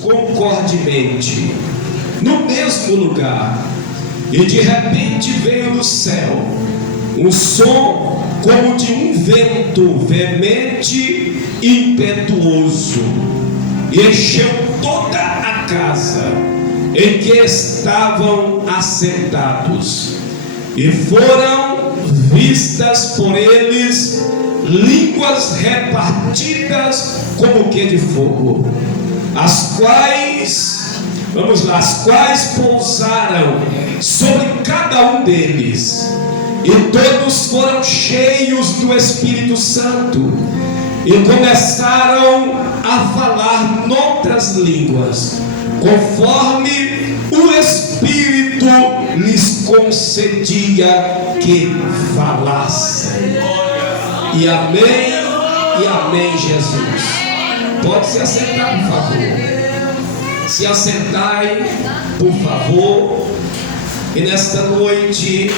concordemente no mesmo lugar, e de repente veio do céu um som como de um vento veemente e impetuoso, e encheu toda a casa em que estavam assentados, e foram vistas por eles línguas repartidas como que de fogo, as quais pousaram sobre cada um deles, e todos foram cheios do Espírito Santo, e começaram a falar noutras línguas, conforme o Espírito lhes concedia que falassem. E amém, Jesus. Pode se assentar, por favor. Se assentai, por favor. E nesta noite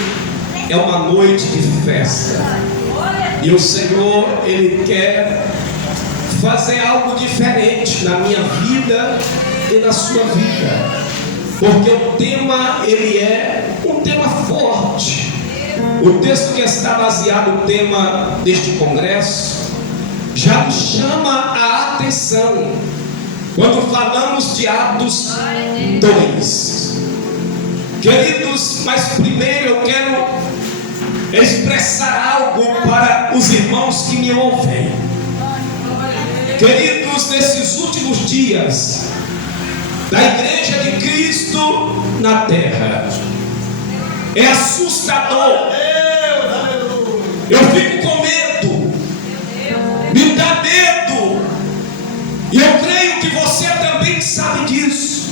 é uma noite de festa, e o Senhor, Ele quer fazer algo diferente na minha vida e na sua vida, porque o tema, ele é um tema forte. O texto que está baseado no tema deste congresso já nos chama a atenção quando falamos de Atos 2. Queridos, mas primeiro eu quero expressar algo para os irmãos que me ouvem. Queridos, nesses últimos dias da Igreja de Cristo na Terra, é assustador. Eu fico com medo, me dá medo, e eu creio que você também sabe disso.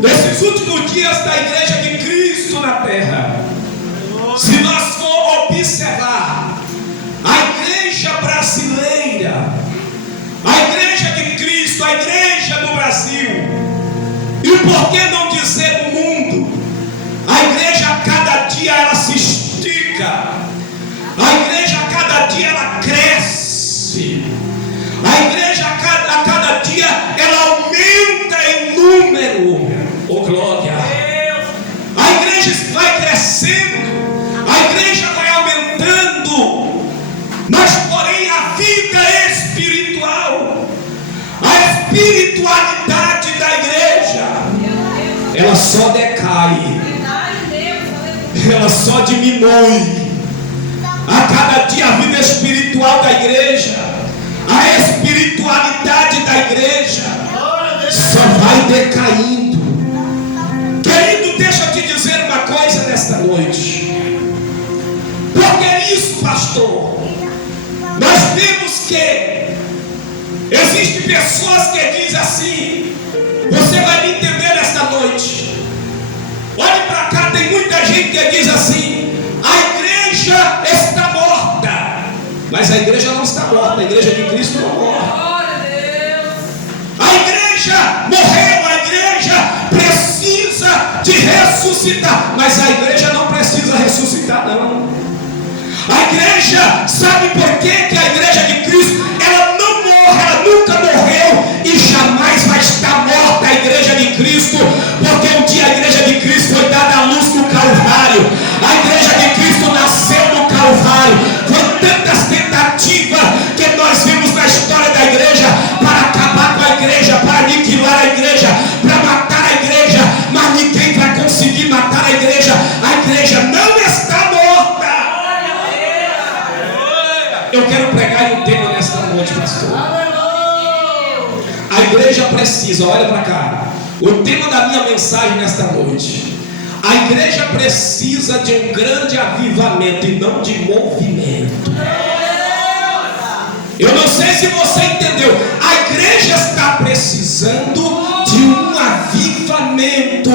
Nesses últimos dias da Igreja de Cristo na Terra, se nós for observar a igreja brasileira, a Igreja de Cristo, a igreja do Brasil, e por que não dizer o mundo, a igreja a cada dia ela se estica, a igreja a cada dia ela cresce, a igreja a cada dia ela aumenta em número. Oh glória! A igreja vai crescendo, a igreja vai aumentando, mas porém a vida espiritual, a espiritualidade da igreja, ela só decai, ela só diminui. A cada dia a vida espiritual da igreja, a espiritualidade da igreja só vai decaindo. Querido, deixa eu te dizer uma coisa nesta noite. Por que isso, pastor? Nós vemos que existem pessoas que dizem assim, você vai me entender nesta noite. Olhe para cá, tem muita gente que diz assim, a igreja está morta. Mas a igreja não está morta, a igreja de Cristo não morre. A igreja morreu, a igreja precisa de ressuscitar, mas a igreja não precisa ressuscitar, não. A igreja, sabe por quê? Que a igreja de Cristo, ela não morre, ela nunca morreu e jamais vai estar morta, a igreja de Cristo, porque um dia a igreja de Cristo foi dada à luz no Calvário, a igreja de Cristo nasceu no Calvário. Foram tantas tentativas que nós vimos na história da igreja para acabar com a igreja, para aniquilar a igreja, para matar a igreja, mas ninguém vai conseguir matar a igreja. A igreja não está morta. Eu quero pregar em um tema nesta noite, pastor. A igreja precisa, olha para cá, o tema da minha mensagem nesta noite: a igreja precisa de um grande avivamento e não de movimento. Eu não sei se você entendeu. A igreja está precisando de um avivamento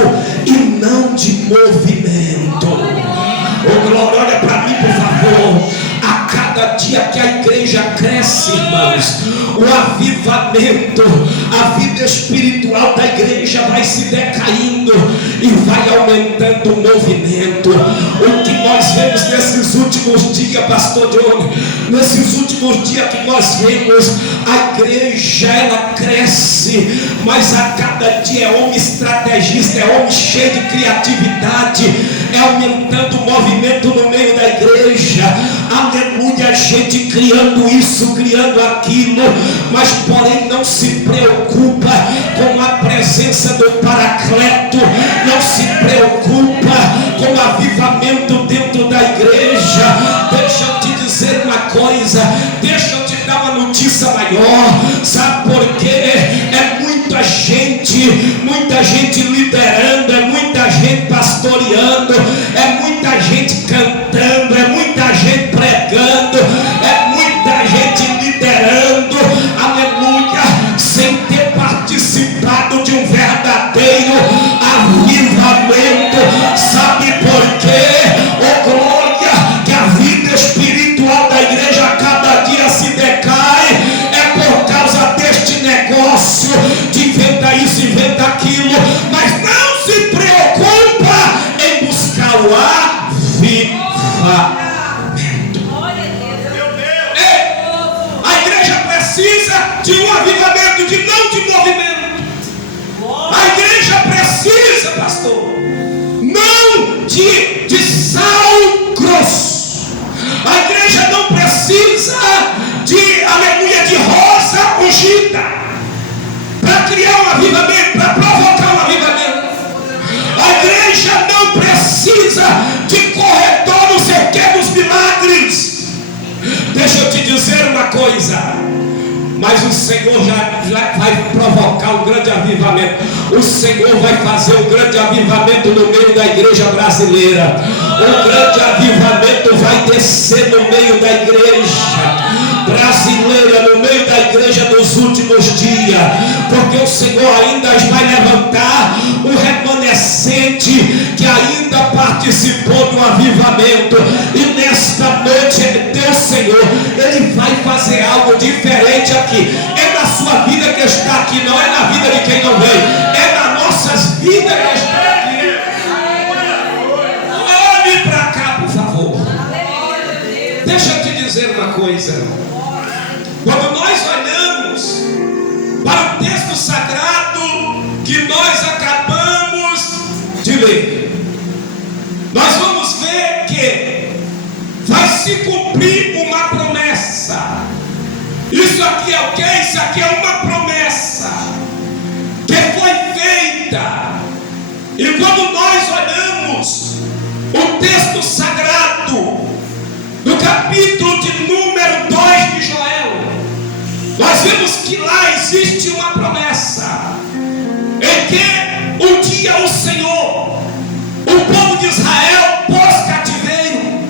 e não de movimento. Oh glória, olha para mim, por favor. A cada dia que a igreja cresce, irmãos, o avivamento, a vida espiritual da igreja vai se decaindo e vai aumentando o movimento. O que nós vemos nesses últimos dias dias, pastor John, nesses últimos dias que nós vemos, a igreja ela cresce, mas a cada dia é homem estrategista, é homem cheio de criatividade, é aumentando o movimento no meio da igreja, aleluia, gente criando isso, criando aquilo, mas porém não se preocupa com a presença do Paracleto, não se preocupa com o avivamento dentro da igreja. Deixa eu te dizer uma coisa, deixa eu te dar uma notícia maior, sabe por quê? É muita gente liderando, é muita gente pastoreando, é muita gente cantando, é muita gente pregando, é muita gente liderando, aleluia, sem ter participado de um verdadeiro avivamento. Sabe por quê? Oh glória, que a vida espiritual da igreja a cada dia se decai, é por causa deste negócio de inventa isso, inventa aquilo, mas não se preocupa em buscar o avivamento. A igreja precisa de um avivamento, não de movimento. A igreja precisa, pastor, não de sal grosso. A igreja não precisa de, aleluia, de rosa ungida para criar um avivamento, para provocar um avivamento. A igreja não precisa de corredor no cerqueiro dos milagres. Deixa eu te dizer uma coisa, mas o Senhor já vai provocar um grande avivamento. O Senhor vai fazer um grande avivamento no meio da igreja brasileira. Um grande avivamento vai descer no meio da igreja brasileira, no meio da igreja dos últimos dias, porque o Senhor ainda vai levantar o remanescente que ainda participou do avivamento, e nesta noite Deus Senhor, Ele vai fazer algo diferente aqui. É na sua vida que está aqui, não é na vida de quem não veio, é nas nossas vidas que está aqui. Olhe para cá, por favor. Deixa eu te dizer uma coisa. Quando nós olhamos para o texto sagrado que nós acabamos de ler, nós vamos ver que vai se cumprir uma promessa. Isso aqui é o que? Isso aqui é uma promessa que foi feita. E quando nós olhamos o texto sagrado no capítulo de número 2 de Joel, nós vemos que lá existe uma promessa, em que um dia o Senhor, o povo de Israel pós-cativeiro,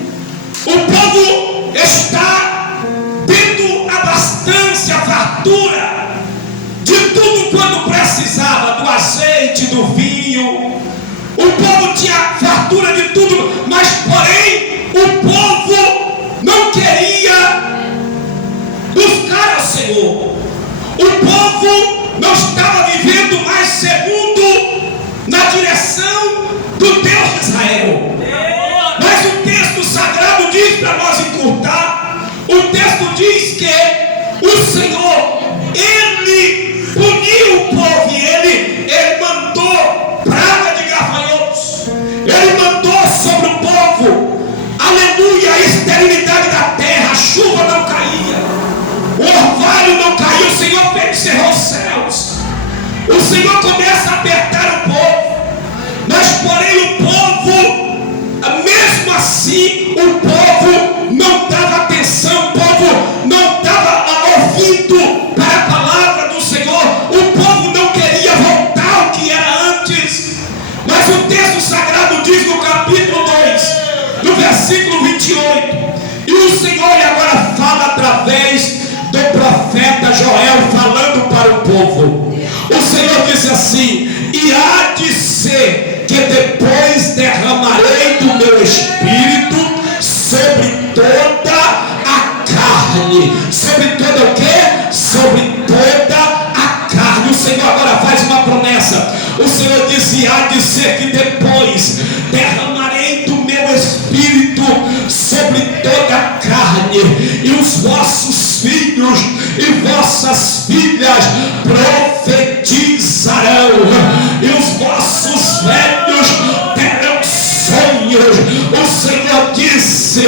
o povo está tendo abastança, a fartura de tudo quanto precisava, do azeite, do vinho. O povo tinha fartura de tudo, mas porém o povo não queria buscar ao Senhor. O povo não estava vivendo mais segundo na direção do Deus de Israel. Mas o texto sagrado diz, para nós encurtar, o texto diz que o Senhor, Ele puniu o povo, e Ele mandou praga de gafanhotos, Ele mandou sobre o povo, aleluia, a esterilidade da terra, a chuva não caía, o orvalho não caiu, o Senhor cerrou os céus. O Senhor começa a apertar o povo, mas porém o povo, mesmo assim, o povo não dava atenção, o povo não estava ouvindo para a palavra do Senhor, o povo não queria voltar ao que era antes. Mas o texto sagrado diz no capítulo 2, no versículo 28, e o Senhor agora fala através do profeta Joel, falando para o povo. O Senhor diz assim: e há de ser que depois derramarei do meu espírito sobre toda a carne. Sobre toda o quê? Sobre toda a carne. O Senhor agora faz uma promessa. O Senhor diz: e há de ser que depois derramarei do meu espírito sobre toda a carne. e os vossos filhos e vossas filhas profetizarão, e os vossos velhos terão sonhos. O Senhor disse: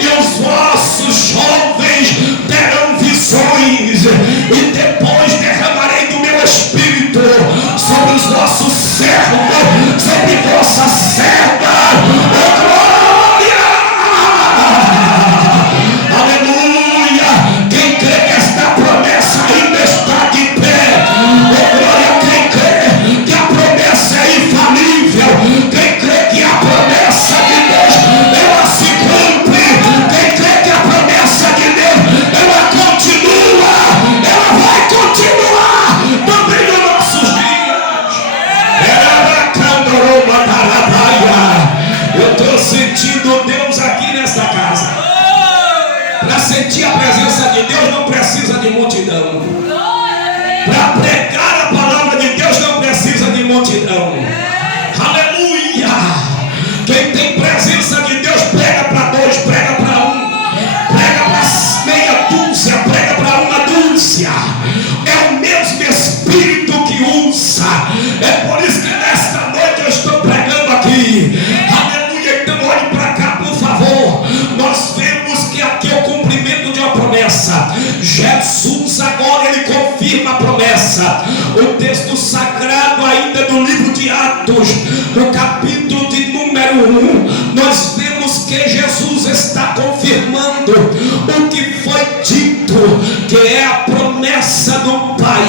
e os vossos jovens terão visões, e depois derramarei do meu espírito sobre os vossos servos, sobre vossa serva. Oh, glória! Aleluia! Quem crê que esta promessa ainda está de pé? Oh, glória! Quem crê que a promessa é infalível? Quem crê que a promessa de Deus ela se cumpre? Quem crê que a promessa de Deus ela continua? Ela vai continuar também nos nossos dias. Eu estou sentindo Deus aqui nesta casa. Para sentir a presença de Deus não precisa de multidão. Para pregar a palavra de Deus não precisa de multidão. Aleluia! Quem tem presença de Deus prega para dois, prega para um, prega para meia dúzia, prega para uma dúzia. É o mesmo Espírito que usa. É por isso que nesta noite eu estou pregando aqui. Aleluia! Então olhe para cá, por favor. Nós vemos que aqui é o cumprimento de uma promessa. Jesus agora ele confirma a promessa. O texto sagrado ainda do livro de Atos, no capítulo de número 1, nós vemos que Jesus está confirmando o que foi dito, que é a promessa do Pai.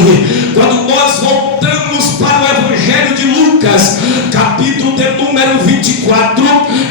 Quando nós voltamos para o Evangelho de Lucas, capítulo de número 24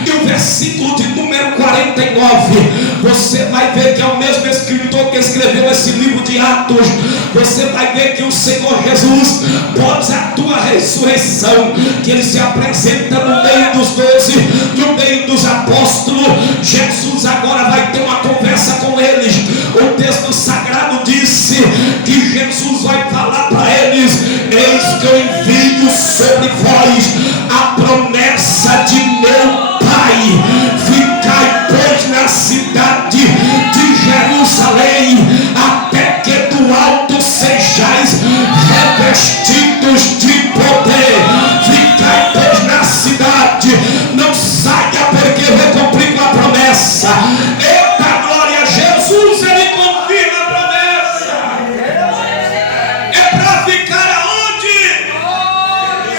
e o versículo de número 49, você vai ver que é o mesmo escritor que escreveu esse livro de Atos. Você vai ver que o Senhor Jesus, após a tua ressurreição, que ele se apresenta no meio dos 12, no meio dos apóstolos. Jesus agora vai ter uma conversa com eles. O texto sagrado disse que Jesus vai falar para eles: eis que eu envio sobre vós a promessa de meu Pai. Ficai, pois, na cidade de Jerusalém, até que do alto sejais revestidos de poder. Ficai, pois, na cidade, não saia, porque eu cumpri com a promessa. Eita glória! Jesus ele confirma a promessa. É para ficar aonde?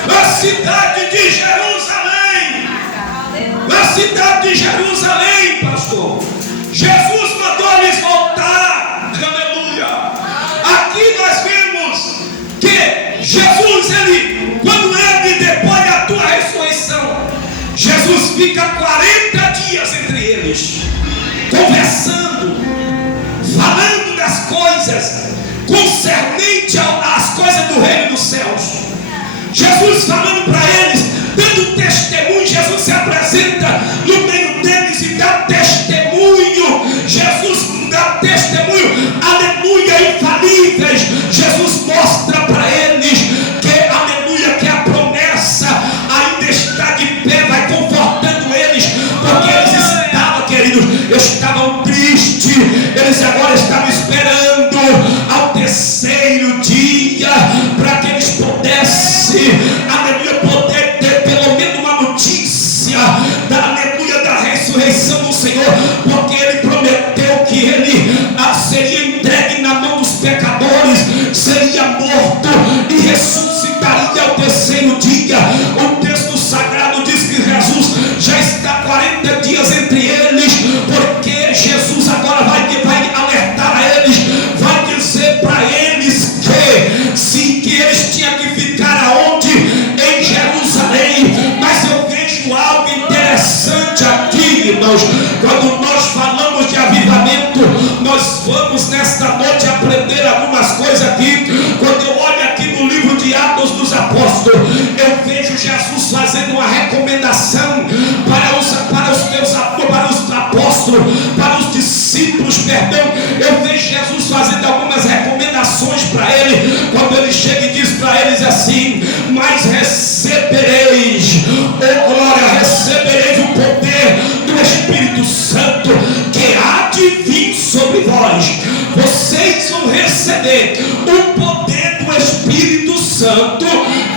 Na cidade de Jerusalém. Na cidade de Jerusalém, pastor. Jesus mandou eles voltar. Aleluia. Aqui nós vemos que Jesus, ele, quando ele, depois da tua ressurreição, Jesus fica 40 dias entre eles, conversando, falando das coisas concernente às coisas do reino dos céus. Jesus falando para eles, dando testemunho. Jesus se apresenta no meio deles e dá testemunho. Jesus dá testemunho, aleluia, infalíveis. Jesus mostra para eles que, aleluia, que a promessa ainda está de pé, vai confortando eles, porque eles estavam, queridos, estavam tristes, eles agora estavam esperando ao terceiro dia, para que eles pudessem, aleluia, poder ter pelo menos uma notícia da, aleluia, da ressurreição do Senhor, porque ele prometeu que ele seria entregue na mão dos pecadores, seria morto e ressuscitaria ao terceiro dia. O texto sagrado diz que Jesus já está 40 dias entre eles, porque Jesus agora vai alertar a eles, vai dizer para eles que sim, que eles tinham que ficar aonde? Em Jerusalém. Mas eu vejo algo interessante aqui, irmãos. Quando nós falamos de avivamento, nós vamos nesta noite aprender algumas coisas aqui. Quando eu olho aqui no livro de Atos dos Apóstolos, eu vejo Jesus fazendo uma recomendação para os apóstolos, para os discípulos, perdão. Eu vejo Jesus fazendo algumas recomendações para ele, quando ele chega e diz para eles assim: mas recebereis, oh glória, recebereis o poder do Espírito Santo, que há de vir receber o poder do Espírito Santo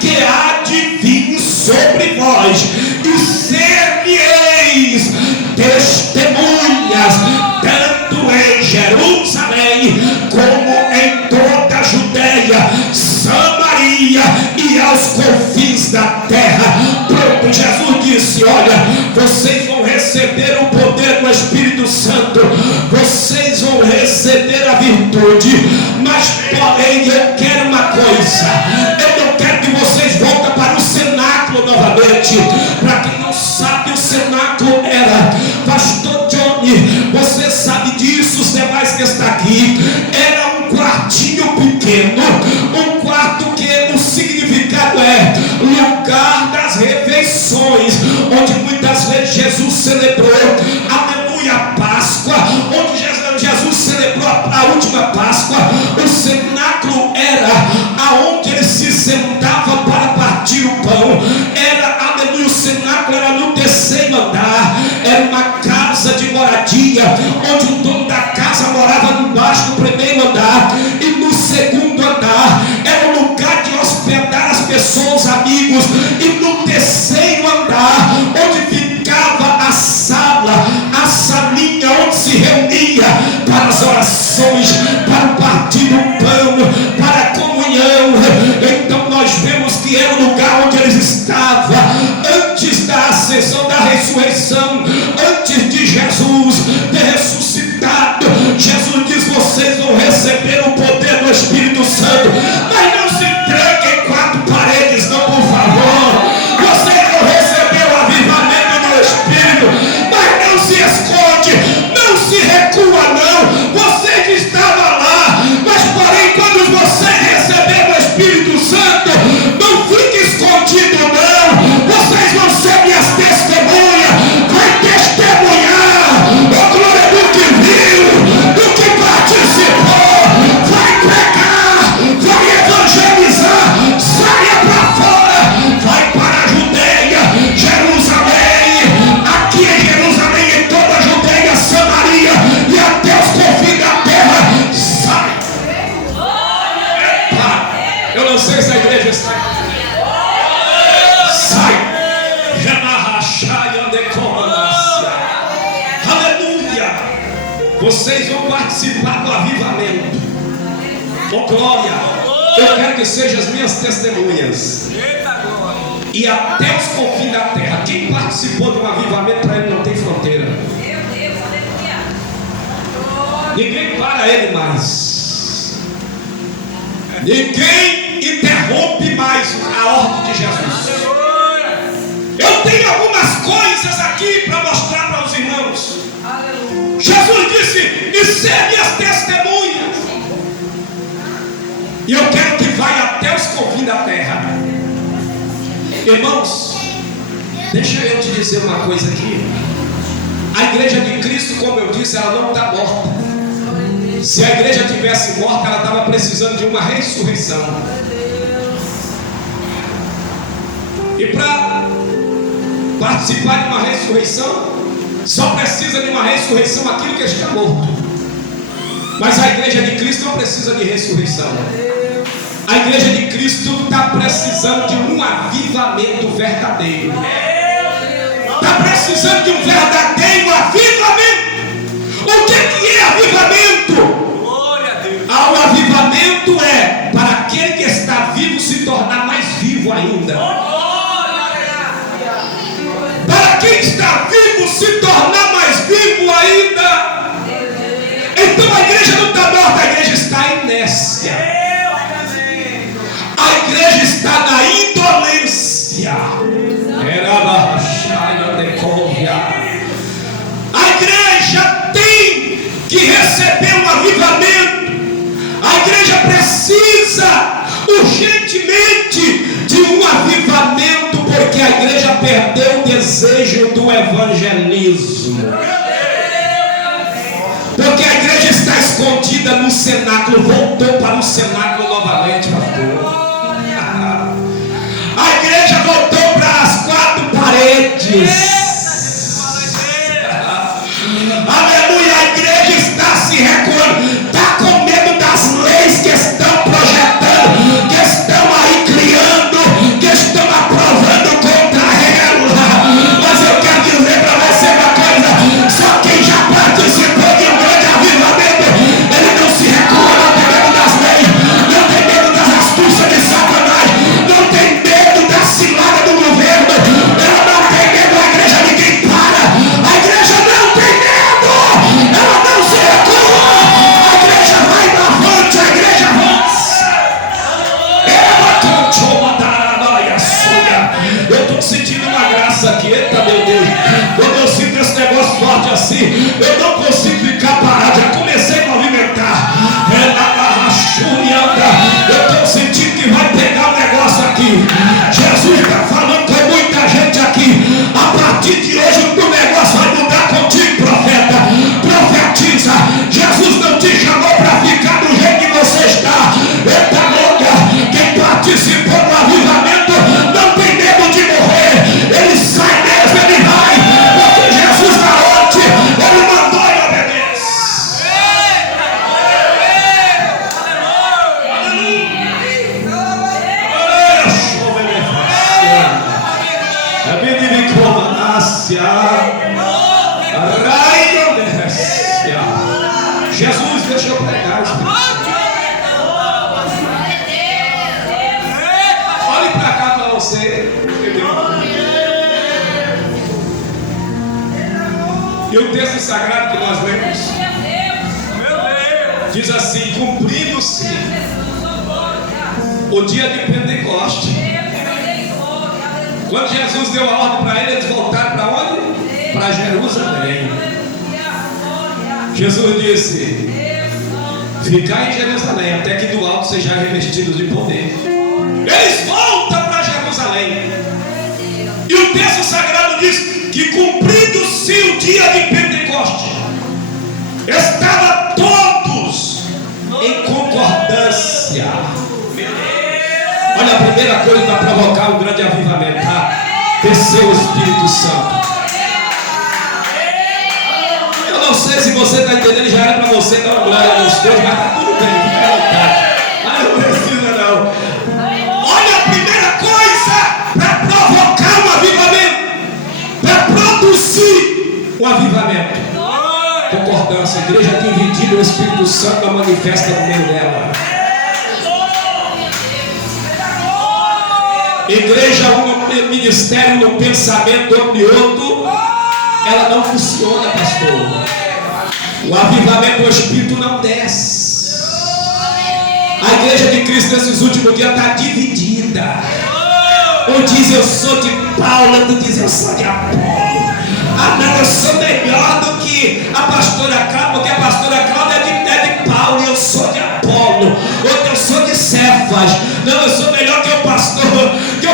que há de vir sobre vós, e ser-me-eis testemunhas, tanto em Jerusalém como em toda a Judeia, Samaria e aos confins da terra. Pronto, Jesus disse: olha, vocês vão receber o poder do Espírito Santo, vocês vão receber a virtude, mas porém eu quero uma coisa: eu não quero que vocês voltem para o cenáculo novamente. Para quem não sabe, o cenáculo era, pastor Johnny, você sabe disso, os demais que está aqui, era um quartinho pequeno, um quarto que o significado é lugar das refeições, onde muitas vezes Jesus celebrou, aleluia, a Páscoa, onde Jesus celebrou a última Páscoa. O cenáculo era aonde ele se sentava para partir o pão, era, aleluia, o cenáculo era no terceiro andar, era uma casa de moradia, onde o dono da casa morava embaixo do primeiro andar, e no segundo andar era um lugar de hospedar as pessoas, amigos, e no terceiro andar, onde ficava a sala, a salinha onde se reunia para as orações, para o partir do pão, para a comunhão. Então nós vemos que era o lugar onde eles estavam antes da ascensão, da ressurreição, antes de Jesus ter ressuscitado. Jesus diz: vocês vão receber o poder do Espírito Santo, mas não se tranquem em quatro paredes, não, por favor. Vocês vão receber o avivamento do Espírito, mas não se esconde, não se recua, não. Você que estava lá, mas porém quando você receber o Espírito Santo, não fique escondido, não. Vocês vão ser minhas testemunhas, vai testemunhar, oh glória, do que viu, do que participou, vai pregar, vai evangelizar, saia para fora, vai para a Judeia, Jerusalém, aqui em Jerusalém, em toda a Judeia, Samaria e até os confins da terra. Sai! Epa, eu não sei se a igreja está aqui. Sai! Aleluia! Vocês vão participar do avivamento. Oh glória! Eu quero que sejam as minhas testemunhas. E até os confins da terra. Quem participou de um avivamento, para ele não tem fronteira. Ninguém para ele mais. Ninguém interrompe mais a ordem de Jesus. Eu tenho algumas coisas aqui para mostrar para os irmãos. Jesus disse: e ser minhas testemunhas. E eu quero que vá até os confins da terra. Irmãos, deixa eu te dizer uma coisa aqui. A igreja de Cristo, como eu disse, ela não está morta. Se a igreja tivesse morta, ela estava precisando de uma ressurreição. E para participar de uma ressurreição, só precisa de uma ressurreição aquilo que está morto. Mas a igreja de Cristo não precisa de ressurreição. A igreja de Cristo está precisando de um avivamento verdadeiro. Está precisando de um verdadeiro avivamento. O que é avivamento? O avivamento é para aquele que está vivo se tornar mais vivo ainda. Para quem está vivo se tornar mais vivo ainda. Então a igreja não está morta, a igreja está inércia. A igreja está na indolência. A igreja tem que receber um avivamento. A igreja precisa urgentemente de um avivamento, porque a igreja perdeu o desejo do evangelismo. Porque a igreja está escondida no cenáculo, voltou para o cenáculo novamente, pastor. A igreja voltou para as quatro paredes. Aleluia, a igreja está se recuando, está com medo das leis que sentindo uma graça aqui. Eita, meu Deus. Quando eu sinto esse negócio forte assim, eu não consigo ficar parado. Já comecei a movimentar. Eu estou sentindo que vai pegar o negócio aqui. Jesus está falando com muita gente aqui. A partir de hoje o negócio vai mudar contigo, profeta. Profetiza. Jesus não te chamou para ficar do jeito que você está. Eita, louca. Quem participou do avivamento não tem medo de morrer. Ele sai mesmo, ele vai. Porque Jesus na onde ele mandou e obedece. Jesus, deixa eu pregar. Olhe para cá para você. E o texto sagrado que nós lemos diz assim: cumprindo-se o dia de Pentecoste, quando Jesus deu a ordem para eles voltar para onde? Para Jerusalém. Jesus disse: ficai em Jerusalém até que do alto sejam revestidos de poder. Eles voltam para Jerusalém. E o texto sagrado diz que cumprido-se o dia de Pentecoste, estavam todos em concordância. Olha, a primeira coisa para provocar um grande avivamento, tá? Desceu o Espírito Santo. Eu não sei se você está entendendo, já era para você dar uma glória aos Deus, mas está tudo bem, fica à vontade. Mas não precisa não. Olha, a primeira coisa para provocar um avivamento, para produzir um avivamento: concordância. A igreja dividida, o Espírito Santo não manifesta no meio dela. Igreja, um ministério no pensamento omnioto, ela não funciona, pastor. O avivamento do Espírito não desce. A igreja de Cristo nesses últimos dias está dividida. Um diz eu sou de Paulo, outro diz eu sou de Apolo. Ah, não, eu sou melhor do que a pastora Cláudia, porque a pastora Cláudia é de Paulo e eu sou de Apolo. Outro eu sou de Cefas. Não, eu sou melhor que o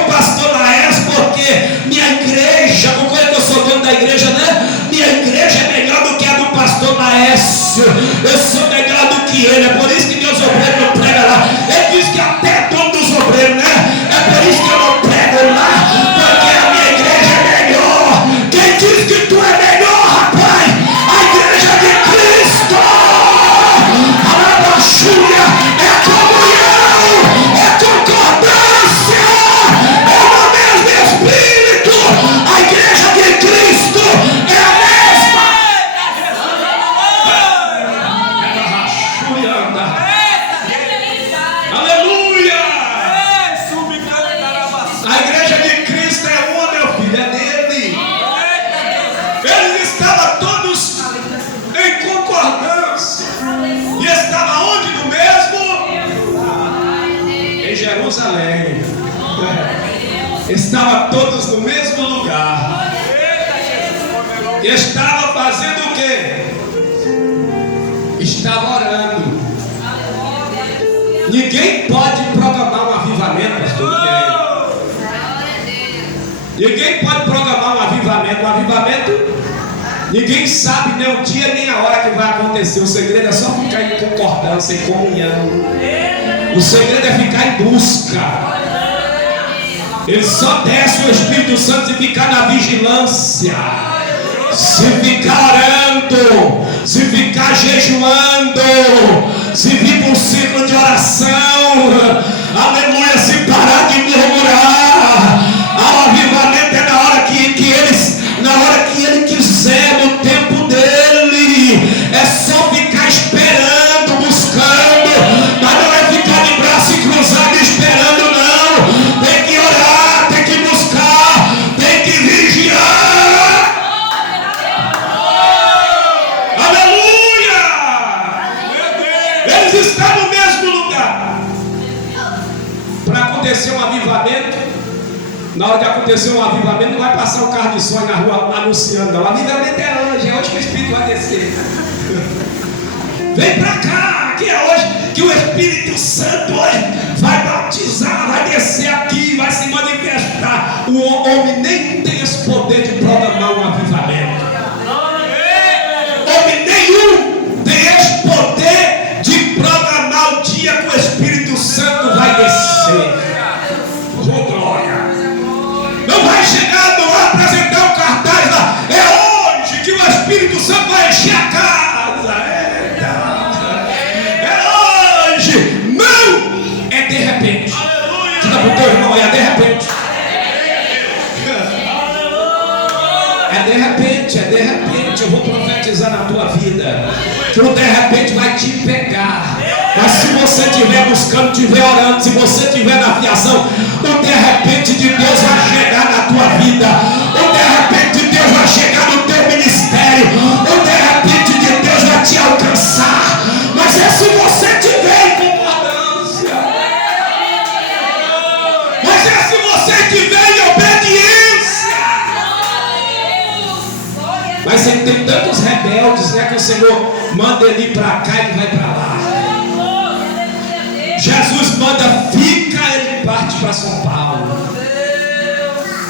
pastor Laércio, porque minha igreja, não conheço que eu sou dono da igreja, né? Minha igreja é melhor do que a do pastor Laércio. Eu sou melhor do que ele. É por isso que meus obreiros não pregam lá. Ele diz que até dono dos obreiros, né? É por isso que eu não prego lá, porque a minha igreja é melhor. Quem diz que tu é melhor, rapaz? A igreja de Cristo. A Labachúria é comunhão, é concordância, é no mesmo Espírito. A igreja de Cristo é a mesma. Aleluia! A igreja de Cristo é uma, meu filho, é dele. Eles estavam todos em concordância. E estavam onde no mesmo? Em Jerusalém. Estavam todos no mesmo lugar. E estavam fazendo o quê? Estavam orando. Ninguém pode programar um avivamento, pastor. Ninguém pode programar um avivamento. Um avivamento, ninguém sabe nem o dia nem a hora que vai acontecer. O segredo é só ficar em concordância, em comunhão. O segredo é ficar em busca. Ele só desce o Espírito Santo se ficar na vigilância, se ficar orando, se ficar jejuando, se vir para um ciclo de oração. Aleluia, se parar de murmurar. O avivamento é na hora que ele quiser, no tempo dele. É só ficar esperando, buscando, mas não é ficar de braço cruzado esperando, não. Tem que orar, tem que buscar, tem que vigiar. Aleluia! Eles estão no mesmo lugar. Para acontecer um avivamento, Na hora de acontecer um avivamento, não vai passar um carro de som na rua anunciando, não. O avivamento é hoje, é hoje que o Espírito vai descer. Vem para cá, aqui é hoje que o Espírito Santo hoje vai batizar, vai descer aqui, vai se manifestar. O homem nem tem esse poder de programar um avivamento. Homem nenhum tem esse poder de programar o dia que o Espírito Santo vai descer. Oh, glória! Não vai chegar, não vai apresentar um cartaz lá. É hoje que o Espírito Santo vai encher a casa. De repente, diga para o teu irmão, é de repente. É de repente, eu vou profetizar na tua vida. Que o de repente vai te pegar. Mas se você estiver buscando, estiver orando, se você estiver na fiação, o de repente de Deus vai chegar na tua vida. O de repente de Deus vai chegar no teu ministério. O de repente de Deus vai te alcançar. Mas é se você tiver em concordância. Mas é se você tiver em obediência. Mas ele tem tantos rebeldes, né? Que o Senhor manda ele ir para cá e ele vai para lá. Jesus manda, fica, ele parte para São Paulo.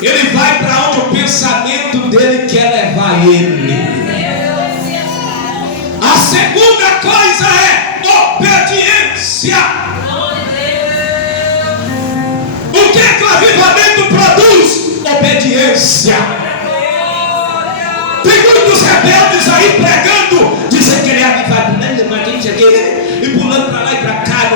Ele vai para onde o pensamento dele quer levar ele. A segunda coisa é obediência. O que o avivamento produz? Obediência. Tem muitos rebeldes aí pregando, dizem que ele é avivado, e pulando para lá e para cá,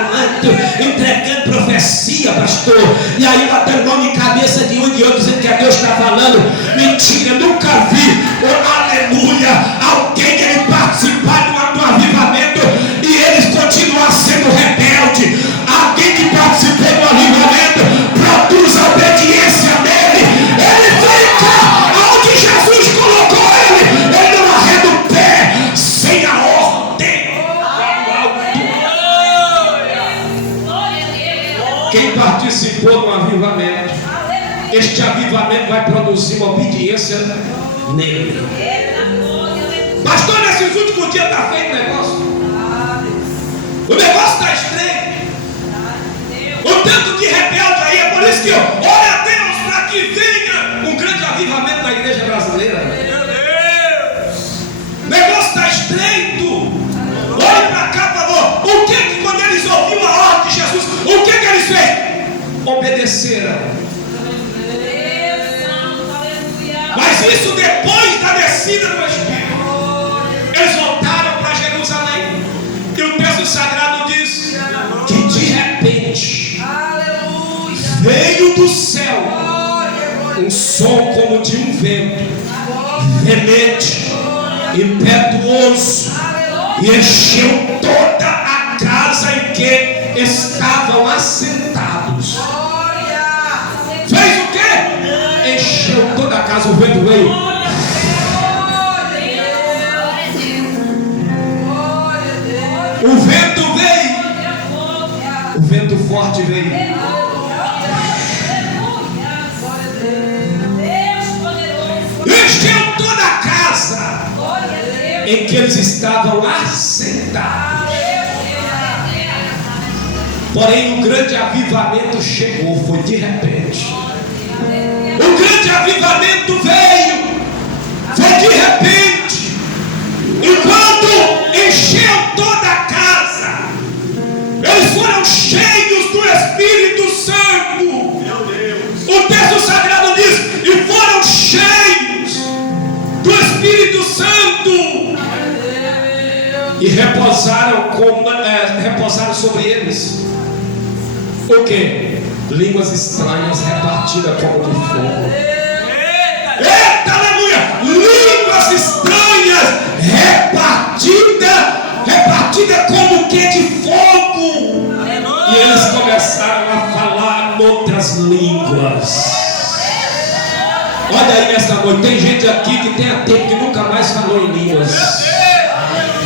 entregando profecia, pastor. E aí batendo mão em cabeça de um e de outro, dizendo que Deus está falando. Mentira, nunca vi, aleluia, alguém ele participar do avivamento e eles continuar sendo rebelde. Alguém que participou do avivamento produz a obediência dele. Ele fica onde Jesus colocou ele. Ele não arreda o pé sem a ordem. Quem participou do avivamento, este avivamento vai produzir uma obediência nele. Pastor, nesses últimos dias está feito negócio. O negócio está estranho. O tanto de rebelde aí, é por isso que eu oro a Deus para que venha um grande avivamento na igreja brasileira. Meu Deus! O negócio está estreito. Olhe para cá, por favor. O que quando eles ouviram a ordem de Jesus, o que eles fez? Obedeceram. Mas isso depois da descida do Espírito. Eles voltaram para Jerusalém. E o texto sagrado diz que de repente veio do céu um som como de um vento veemente, impetuoso, e encheu toda a casa em que estavam assentados. Fez o quê? Encheu toda a casa. O vento veio. O vento veio. O vento forte veio. Encheu toda a casa em que eles estavam assentados. Porém, um grande avivamento chegou, foi de repente. O grande avivamento veio, foi de repente. Enquanto encheu toda a casa, eles foram cheios do Espírito Santo. Meu Deus. O texto sagrado diz: e foram cheios do Espírito Santo. E repousaram sobre eles o que? Línguas estranhas repartidas como de fogo. Eita, aleluia! Línguas estranhas repartida como que de fogo. E eles começaram a falar outras línguas. Olha aí nessa noite, tem gente aqui que tem tempo que nunca mais falou em línguas.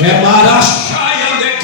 É marachaia de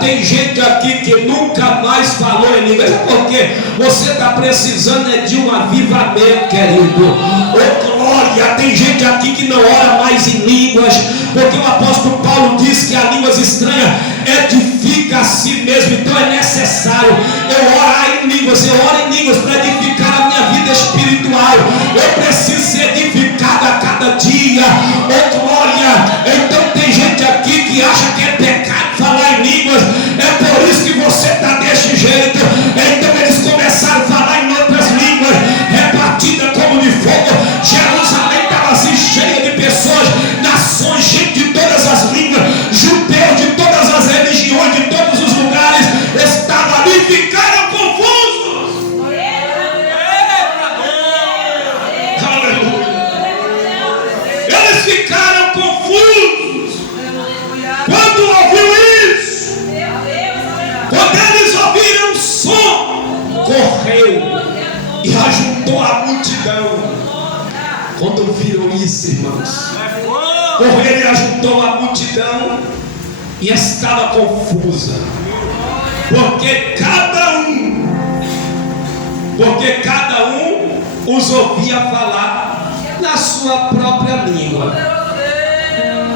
Tem gente aqui que nunca mais falou em línguas. É porque você está precisando de um avivamento, querido. Oh glória! Tem gente aqui que não ora mais em línguas, porque o apóstolo Paulo diz que a línguas estranhas edifica a si mesmo. Então é necessário eu orar em línguas. Eu oro em línguas para edificar a minha vida espiritual. Eu preciso ser edificado a cada dia. Oh glória! Então tem gente aqui que acha que é pecado falar em línguas. É por isso que você está desse jeito. Então eles começaram a falar em outras línguas, repartida como de fogo. Jerusalém estava assim, cheia de pessoas, nações, gente de todas as línguas, judeus de todas as religiões, de todos os lugares, estavam ali e ficaram confusos. Aleluia. Eles ficaram confusos. Quando ouviu isso, quando eles ouviram o som, correu e ajuntou a multidão. Quando viram isso, irmãos, correu e ajuntou a multidão e estava confusa, porque cada um os ouvia falar na sua própria língua.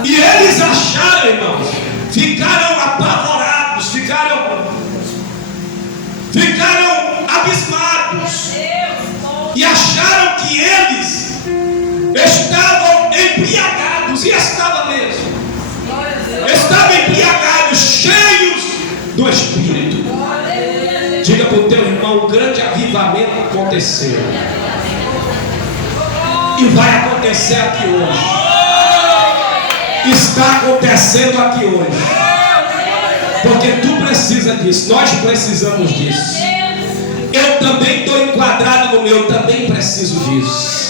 E eles acharam, irmãos, ficaram apavorados, ficaram abismados e acharam que eles estavam embriagados. E estava mesmo. Estavam embriagados, cheios do Espírito. Diga para o teu irmão: um grande avivamento aconteceu e vai acontecer aqui hoje. Está acontecendo aqui hoje, porque tu precisa disso, nós precisamos disso. Eu também estou enquadrado no meu, eu também preciso disso.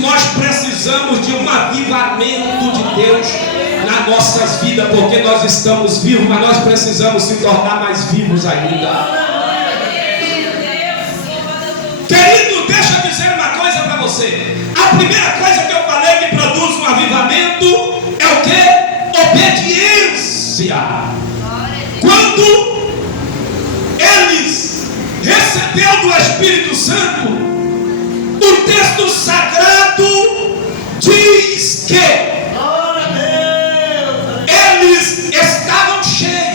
Nós precisamos de um avivamento de Deus nas nossas vidas, porque nós estamos vivos, mas nós precisamos se tornar mais vivos ainda. Querido, deixa eu dizer uma coisa para você. A primeira coisa que eu falei que produz um avivamento é o que? Obediência. Quando eles receberam do Espírito Santo,